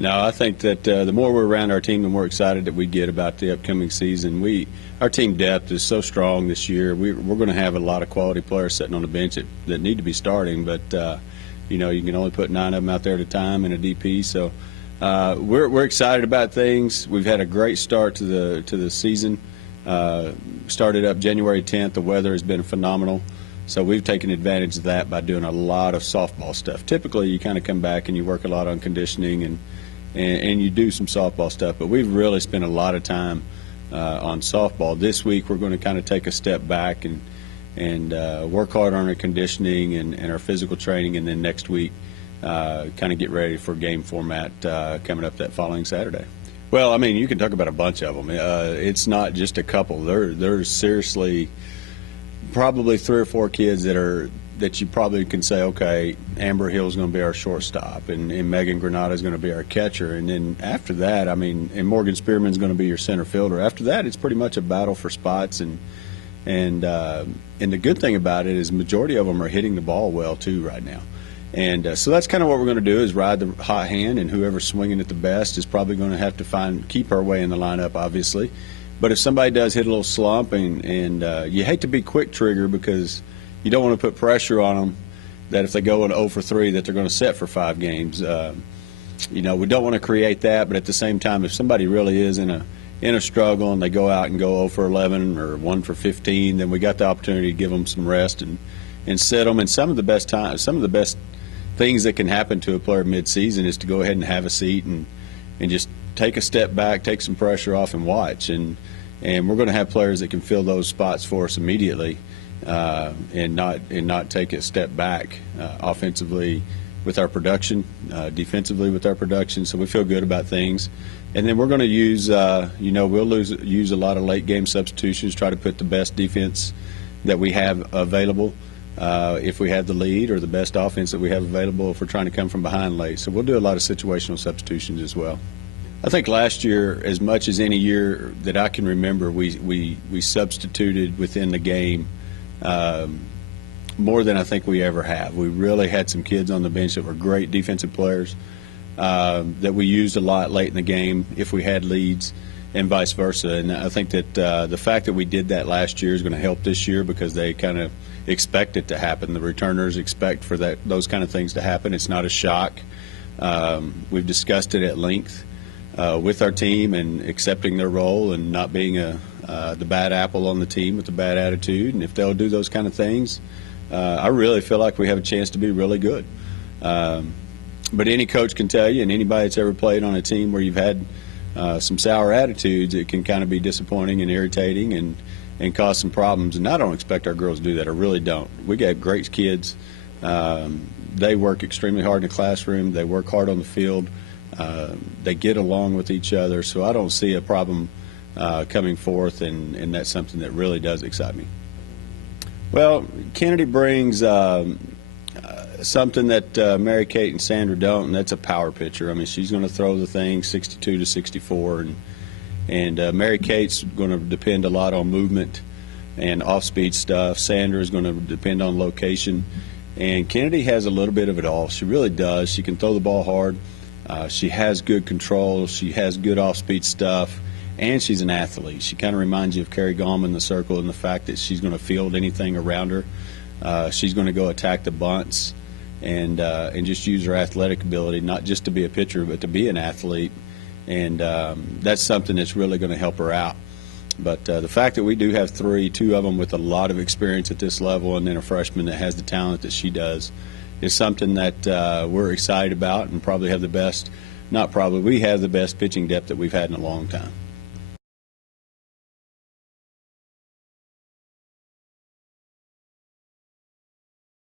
No, I think that the more we're around our team, the more excited that we get about the upcoming season. Our team depth is so strong this year. We're going to have a lot of quality players sitting on the bench that need to be starting, but you can only put 9 of them out there at a time in a DP. So we're excited about things. We've had a great start to the season. Started up January 10th. The weather has been phenomenal. So we've taken advantage of that by doing a lot of softball stuff. Typically, you kind of come back and you work a lot on conditioning and you do some softball stuff. But we've really spent a lot of time on softball. This week, we're going to kind of take a step back and work hard on our conditioning and our physical training. And then next week, kind of get ready for game format coming up that following Saturday. Well, I mean, you can talk about a bunch of them. It's not just a couple. There's seriously probably 3 or 4 kids that you probably can say, okay, Amber Hill's going to be our shortstop, and Megan Granada's going to be our catcher, and then after that, I mean, and Morgan Spearman's going to be your center fielder. After that, it's pretty much a battle for spots, and the good thing about it is the majority of them are hitting the ball well too right now. And so that's kind of what we're going to do is ride the hot hand, and whoever's swinging it the best is probably going to have to keep our way in the lineup, obviously. But if somebody does hit a little slump, and you hate to be quick trigger because you don't want to put pressure on them that if they go in 0 for 3 that they're going to sit for 5 games. We don't want to create that, but at the same time, if somebody really is in a struggle and they go out and go 0 for 11 or 1 for 15, then we got the opportunity to give them some rest and sit them. And some of the best things that can happen to a player mid-season is to go ahead and have a seat and just take a step back, take some pressure off, and watch. And we're going to have players that can fill those spots for us immediately, and not take a step back offensively with our production, defensively with our production. So we feel good about things. And then we're going to use, use a lot of late game substitutions, try to put the best defense that we have available. If we have the lead, or the best offense that we have available if we're trying to come from behind late. So we'll do a lot of situational substitutions as well. I think last year, as much as any year that I can remember, we substituted within the game more than I think we ever have. We really had some kids on the bench that were great defensive players that we used a lot late in the game if we had leads, and vice versa. And I think that the fact that we did that last year is going to help this year because they kind of expect it to happen. The returners expect for those kind of things to happen. It's not a shock. We've discussed it at length with our team and accepting their role and not being the bad apple on the team with the bad attitude. And if they'll do those kind of things, I really feel like we have a chance to be really good. But any coach can tell you, and anybody that's ever played on a team where you've had some sour attitudes, it can kind of be disappointing and irritating and cause some problems. And I don't expect our girls to do that. I really don't. We got great kids. They work extremely hard in the classroom. They work hard on the field. They get along with each other. So I don't see a problem coming forth, and that's something that really does excite me. Well, Kennedy brings something that Mary Kate and Sandra don't, and that's a power pitcher. I mean, she's going to throw the thing 62 to 64, and Mary Kate's going to depend a lot on movement and off-speed stuff. Sandra is going to depend on location, and Kennedy has a little bit of it all. She really does. She can throw the ball hard. She has good control. She has good off-speed stuff, and she's an athlete. She kind of reminds you of Carrie Gallman in the circle in the fact that she's going to field anything around her. She's going to go attack the bunts and just use her athletic ability, not just to be a pitcher, but to be an athlete. And that's something that's really going to help her out. But the fact that we do have 2 of them with a lot of experience at this level, and then a freshman that has the talent that she does, is something that we're excited about, and probably have the best, not probably, we have the best pitching depth that we've had in a long time.